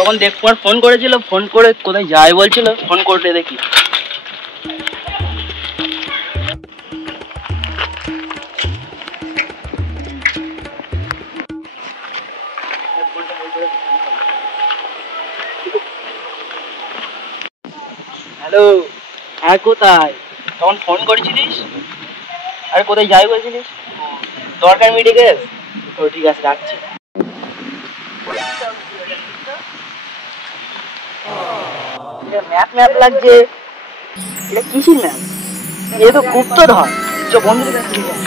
তখন দেখবার ফোন করেছিল, ফোন করে কোথায় যায় বলছিল, ফোন করতে দেখি। হ্যালো, হ্যাঁ কোথায়? তখন ফোন করেছিলিস? আরে কোথায় যাই বলছিলিস? দরকার মেডিকেল। তো ঠিক আছে, রাখছি। ম্যাপ ম্যাপ লাগছে, এটা কিসির ম্যাপ? এ তো গুপ্তধন। চ বন্ধুদের কাছে দিয়ে যাই।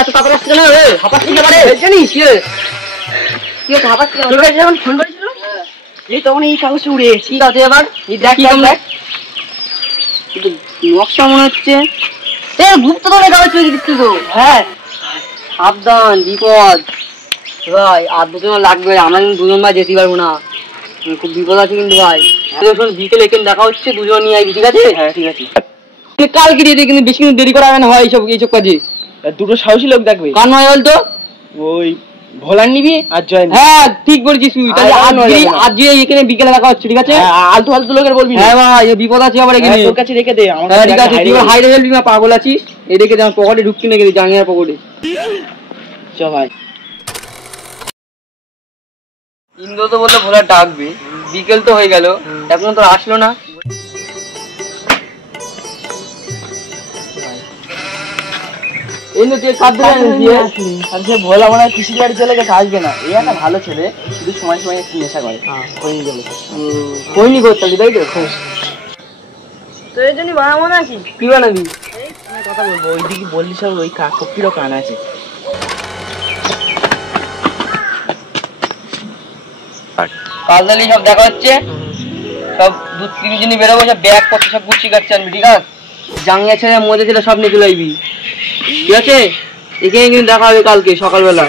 এত তাড়াতাড়ি আসছে না রে? হাঁপাস থেকে পারে জানিস? যখন ফোন করেছিল এই তখন এই কাগজটা উড়ে ঠিক আছে। এবার নকশা মনে হচ্ছে গুপ্ত ধরে কাগজ চলে দিচ্ছি তো। হ্যাঁ, সাবধান, বিপদ ভাই। আর দুজন লাগবে, আমরা কিন্তু দুজন ভাই যেতে পারবো না, খুব বিপদ আছে কিন্তু ভাই। বিকেলে এখানে দেখা হচ্ছে, দুজন নিয়ে আসবি, ঠিক আছে? হ্যাঁ ঠিক আছে। কালকে দিয়ে দিই, কিন্তু বেশি কিন্তু দেরি করা হবে না হয় এইসব কাজে। দুটো সাহসী লোক দেখবে। কার নয় বলতো? ওই ভোলার নিবি আর জয়। হ্যাঁ ঠিক বলছিস তুই। আজ এখানে বিকেলে দেখা হচ্ছে, ঠিক আছে? আলতু ফালতু লোকের বলবি। হ্যাঁ ভাই, বিপদ আছে আবার এখানে। তোর কাছে রেখে দে। হ্যাঁ ঠিক আছে, তুই হাইরে ফেলবি না, পাগল আছিস? এই রেখে দে, আমার পকেটে ঢুকতে রেখে দে, জাঙ্গিয়ার পকেটে। চ ভাই। ইন্দ্র তো বললো ভোলা ডাকবে, বিকেল তো হয়ে গেল, এখন তো আসলো না। ভোলা মনে হয় কৃষি বাড়ি চলে গেছে, আসবে না। এই একটা ভালো ছেলে, শুধু সময় সময় একটু নেশা করে। খৈনি করতে তাই তো? তো এই জন্যই বানাবো না। কি বানাবি? কথা বলবো, ওই দিকে বললি সব ওই কপিরও কান আছে। কালদালি সব দেখা হচ্ছে, সব 2-3 জনই বেরোবো, সব ব্যাগ পত্র সব গুছিয়ে কাটছে আনবি, ঠিক আছে? জাঙ্গিয়া ছেলে মজা ছেলে সব নিয়ে চলে আসবি, ঠিক আছে? এখানে কিন্তু দেখা হবে কালকে সকালবেলা।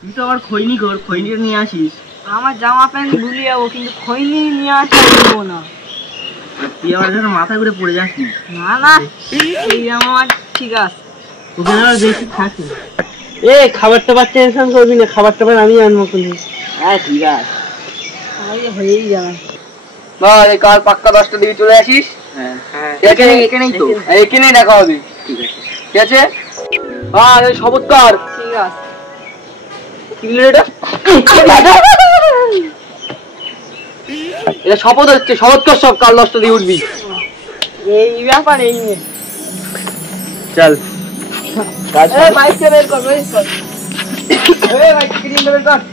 তুই তো আবার খৈনি কর, খৈনি নিয়ে আসিস। আমার জামা প্যান্ট ভুলে যাবো, কিন্তু খৈনি নিয়ে আসবো না। তুই আমার জন্য মাথা ঘুরে পড়ে যাস না। না এই আমার ঠিক আছে, তোকে বেশি থাকি। খাবার টাবার টেনশন করবি না, খাবার টাবার আমি আনবো কিন্তু। হ্যাঁ ঠিক আছে, হয়েই যাবে। ভাই কাল পাক্কা 10টার দিকে চলে আসিস। হ্যাঁ এখানেই তো, এখানেই দেখা হবে, ঠিক আছে? ঠিক আছে ভাই, ওই শপথ কর। ঠিক আছে। কি এটা? এটা শপথ হচ্ছে, শপথ কর সব, কাল 10টা দিয়ে উঠবি। এই ব্যাপার, এই নিয়ে চল। বাইকটা বের কর, বের কর।